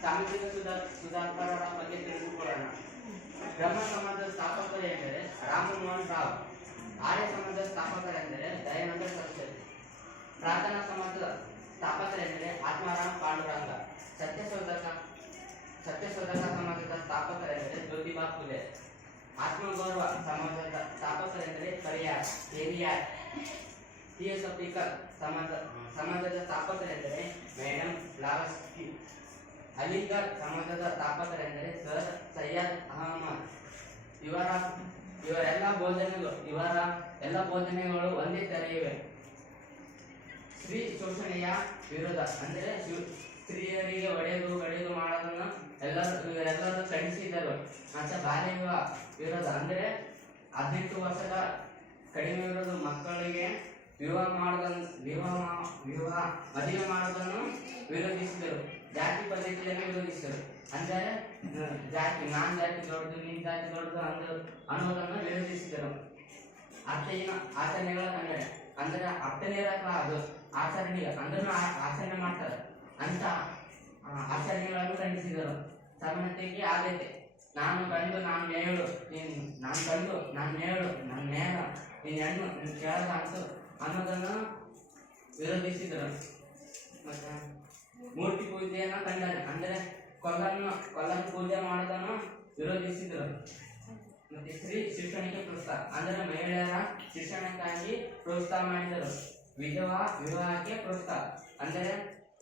ಸಾಮಾಜಿಕ ಸುಧಾ ಸುಧಾಕರರ ಬಗ್ಗೆ ತಿಳಿದುಕೊಳ್ಳೋಣ ಬ್ರಹ್ಮ ಸಮಾಜದ ಸ್ಥಾಪಕರು ಎಂದರೆ ರಾಮಮೋಹನ್ ರಾವ್ ಆರ್ಯ ಸಮಾಜದ ಸ್ಥಾಪಕರೆಂದರೆ ದಯಾನಂದ ಸರಸ್ವತಿ ಪ್ರಾರ್ಥನಾ ಸಮಾಜದ ಸ್ಥಾಪಕರೆಂದರೆ ಆತ್ಮಾರಾಮ್ ಪಾಂಡುರಂಗ ಸತ್ಯಶೋಧಕ ಸತ್ಯಶೋಧಕ ಸಮಾಜದ ಸ್ಥಾಪಕರೆಂದರೆ ಜ್ಯೋತಿಬಾ ಫುಲೆ ಆತ್ಮಗೌರವ ಸಮಾಜದ ಸ್ಥಾಪಕರೆಂದರೆ ಪರಿಯಾರ್ ಎಲಿಯಾರ್ ಥಿಯೋಸಫಿಕಲ್ ಸಮಾಜ ಸಮಾಜದ ಸ್ಥಾಪಕರೆಂದರೆ ಮೇಡಮ್ ಬ್ಲಾವಸ್ಕಿ ಅಲಿಗರ್ ಸಮಾಜದ ಸ್ಥಾಪಕರೆಂದರೆ ಸರ್ ಸೈಯದ್ ಅಹಮದ್. ಇವರ, ಇವರೆಲ್ಲ ಬೋಧನೆಗಳು, ಇವರ ಎಲ್ಲ ಬೋಧನೆಗಳು ಒಂದೇ ತೆರೆಯಿವೆ. ಸ್ತ್ರೀ ಶೋಷಣೆಯ ವಿರೋಧ ಅಂದರೆ ಸ್ತ್ರೀಯರಿಗೆ ಒಡೆದು ಬಡಿದು ಮಾಡೋದನ್ನ ಎಲ್ಲರೂ, ಇವರೆಲ್ಲರೂ ಖಂಡಿಸಿದರು. ಅಂತ ಬಾಲ್ಯ ವಿರೋಧ ಅಂದರೆ ಹದಿನೆಂಟು ವರ್ಷದ ಕಡಿಮೆ ಇರೋದು ಮಕ್ಕಳಿಗೆ ವಿವಾಹ ಮಾಡೋದನ್ನು ವಿವಾಹ ಮಾ- ವಿವಾಹ ಮದುವೆ ಮಾಡೋದನ್ನು ವಿರೋಧಿಸಿದರು ಜಾತಿ ಪದ್ಧತಿಯನ್ನು ವಿರೋಧಿಸಿದರು ಅಂದರೆ ಅಹ್, ಜಾತಿ ನಾನ್ ಜಾತಿ ದೊಡ್ಡದು ನಿನ್ ಜಾತಿ ದೊಡ್ಡದು ಅಂದ ಅನ್ನೋದನ್ನು ವಿರೋಧಿಸಿದರು ಅರ್ಥೈನ ಆಚರಣೆಗಳ ಕನ್ನಡ ಅಂದ್ರೆ ಅರ್ಥನೇರಕ ಅದು ಆಚರಣೆ ಅಂದ್ರೆ ಆಚರಣೆ ಮಾಡ್ತಾರೆ ಅಂತ ಆ, ಆಚರಣೆಗಳನ್ನು ಖಂಡಿಸಿದರು ಸಮಾನತೆಗೆ ಆದ್ಯತೆ ನಾನು ಗಂಡು ನಾನು ನೇಳು ನೀನ್ ನಾನು ಗಂಡು ನಾನು ನೇಳು ನಾನು ನೇಳ ನೀನ್ ಹೆಣ್ಣು ನೀನ್ ಕೆಳಗ ಅಂತ ಅನ್ನೋದನ್ನು ವಿರೋಧಿಸಿದರು. ಮತ್ತೆ ಮೂರ್ತಿ ಪೂಜೆಯನ್ನು ಕಂಡರೆ. ಅಂದರೆ ಕೊಲ್ಲನ್ನು ಕೊಲ್ಲನ್ನು ಪೂಜೆ ಮಾಡೋದನ್ನು ವಿರೋಧಿಸಿದರು. ಮತ್ತೆ ಸ್ತ್ರೀ ಶಿಕ್ಷಣಕ್ಕೆ ಪ್ರೋತ್ಸಾಹ ಅಂದರೆ ಮಹಿಳೆಯರ ಶಿಕ್ಷಣಕ್ಕಾಗಿ ಪ್ರೋತ್ಸಾಹ ಮಾಡಿದರು. ವಿಧವಾ ವಿವಾಹಕ್ಕೆ ಪ್ರೋತ್ಸಾಹ ಅಂದರೆ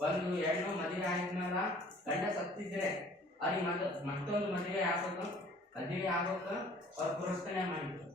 ಒಂದು ಹೆಣ್ಣು ಮದುವೆ ಆದ್ಮೇಲೆ ಗಂಡ ಸತ್ತಿದ್ರೆ ಅಲ್ಲಿ ಮತ್ತ ಮತ್ತೊಂದು ಮದುವೆ ಆಗೋದು ಮದುವೆ ಆಗೋಕೆ ಅವ್ರು ಪ್ರೋತ್ಸಾಹ ಮಾಡಿದ್ರು.